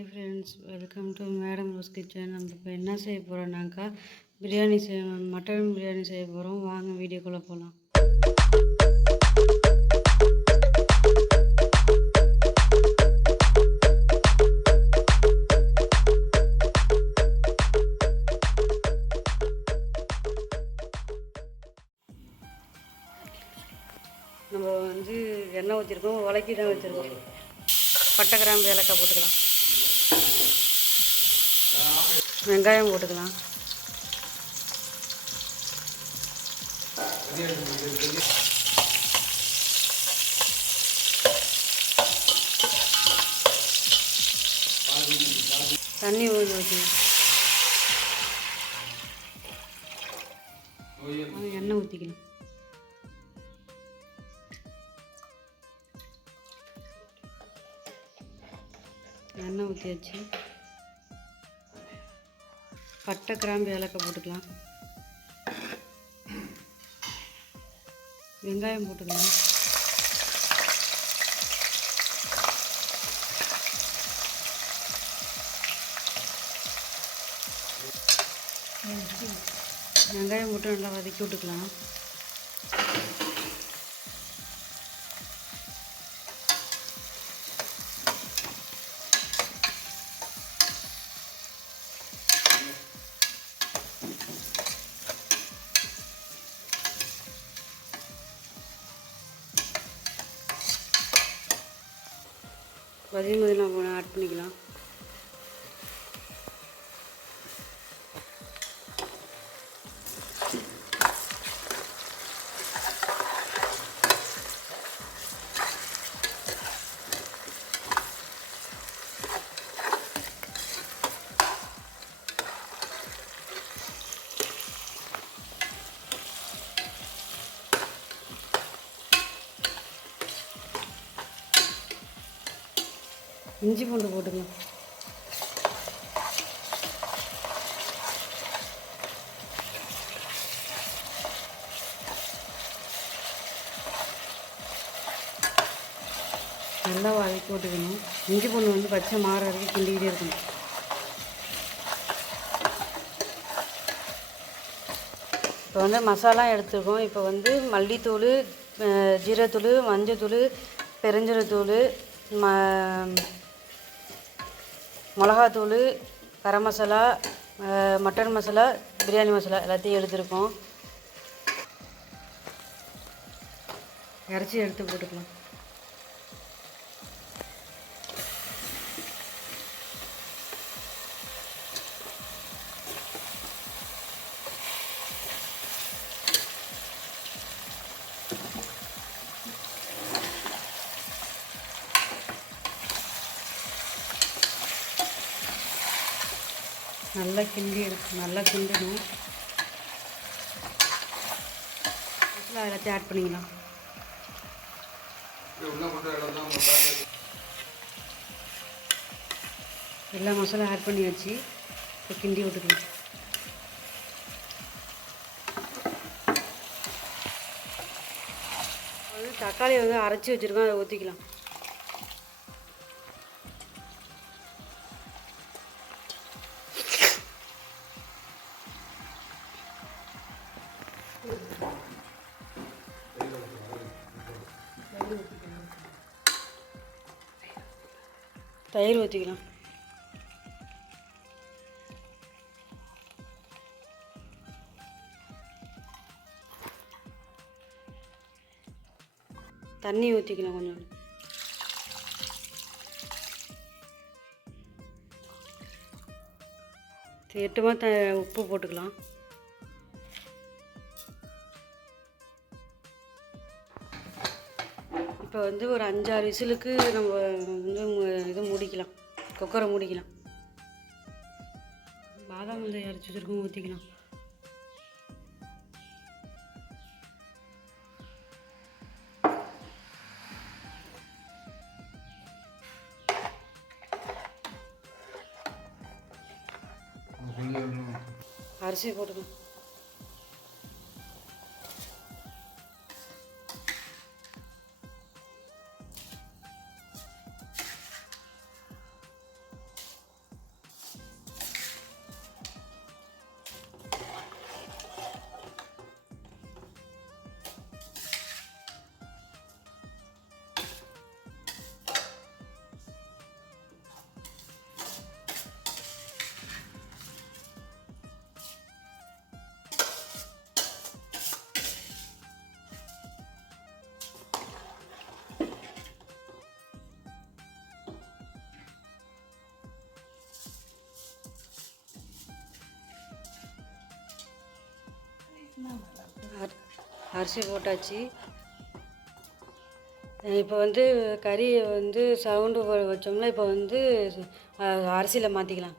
Hi friends, welcome to madam rose kitchen. நம்ம இப்போ என்ன செய்ய போகிறோம்னாக்கா பிரியாணி மட்டன் பிரியாணி செய்ய போகிறோம். வாங்க வீடியோக்குள்ளே போகலாம். நம்ம வந்து எண்ணெய் ஊற்றிருக்கோம், உலக்கி தான் வச்சுருக்கோம். பட்டை கிராம்பு ஏலக்காய் போட்டுக்கலாம், வெங்காயம் போட்டுக்கலாம், தண்ணி ஊற்றிக்கலாம், எண்ணெய் ஊற்றிக்கலாம். எண்ணெய் ஊற்றியாச்சு. பட்டை கிராம்பு ஏலக்காய் போட்டுக்கலாம், வெங்காயம் போட்டுக்கலாம், வெங்காயம் போட்டு நல்லா வதக்கி விட்டுக்கலாம். வதங்கி நம்ம ஆட் பண்ணிக்கலாம். இஞ்சி பூண்டு போட்டுக்கலாம். நல்லா வதக்கி போட்டுக்கணும். இஞ்சி பூண்டு வந்து பச்சை மாற வரைக்கும் கிண்டிக்கிட்டே இருக்கணும். இப்போ வந்து மசாலா எடுத்துருக்கோம். இப்போ வந்து மல்லித்தூள், ஜீரகத்தூள், மஞ்சத்தூள், பெருஞ்சீரகத்தூள், மிளகாத்தூள், கரம் மசாலா, மட்டன் மசாலா, பிரியாணி மசாலா எல்லாத்தையும் எடுத்துருக்கோம். இறச்சி எடுத்து போட்டுக்கலாம். நல்லா நல்லா கிண்டணும். மசாலா எல்லாத்தையும் ஆட் பண்ணிக்கலாம். எல்லா மசாலா ஆட் பண்ணியாச்சு. இப்போ கிண்டி விட்டுக்கலாம். தக்காளி வந்து அரைச்சி வச்சுருக்கோம், அதை ஊற்றிக்கலாம். தயிர் ஊற்றிக்கலாம். தண்ணி ஊற்றிக்கலாம் கொஞ்சம். எட்டுமா உப்பு போட்டுக்கலாம். இப்போ வந்து ஒரு 5-6 விசிலுக்கு நம்ம வந்து இது மூடிக்கலாம், குக்கரை மூடிக்கலாம். பாதாம் வந்து அரைச்சி வச்சுருக்கோம், ஊற்றிக்கலாம். அரிசி போட்டுக்கலாம். அரிசி போட்டாச்சு. இப்போ வந்து கறியை வந்து சவுண்டு வச்சோம்னா இப்போ வந்து அரிசியில் மாற்றிக்கலாம்.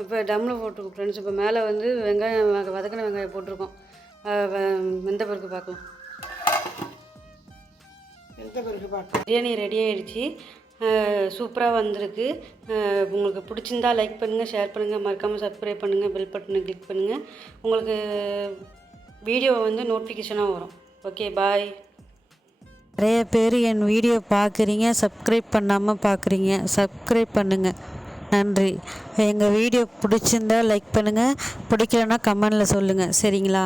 இப்போ டம்மில் போட்டிருக்கோம் ஃப்ரெண்ட்ஸ். இப்போ மேலே வந்து வெங்காயம் வதக்கின வெங்காயம் போட்டிருக்கோம். வெந்த பிறகு பார்க்கலாம். பிரியாணி ரெடி ஆகிடுச்சு. சூப்பராக வந்திருக்கு. உங்களுக்கு பிடிச்சிருந்தா லைக் பண்ணுங்கள், ஷேர் பண்ணுங்கள், மறக்காமல் சப்ஸ்கிரைப் பண்ணுங்கள், பெல் பட்டனை கிளிக் பண்ணுங்கள். உங்களுக்கு வீடியோ வந்து நோட்டிஃபிகேஷனாக வரும். ஓகே, பாய். நிறைய பேர் என் வீடியோ பார்க்குறீங்க, சப்ஸ்கிரைப் பண்ணாமல் பார்க்குறீங்க. சப்ஸ்கிரைப் பண்ணுங்கள். நன்றி. எங்கள் வீடியோ பிடிச்சிருந்தா லைக் பண்ணுங்கள், பிடிக்கலன்னா கமெண்டில் சொல்லுங்கள். சரிங்களா?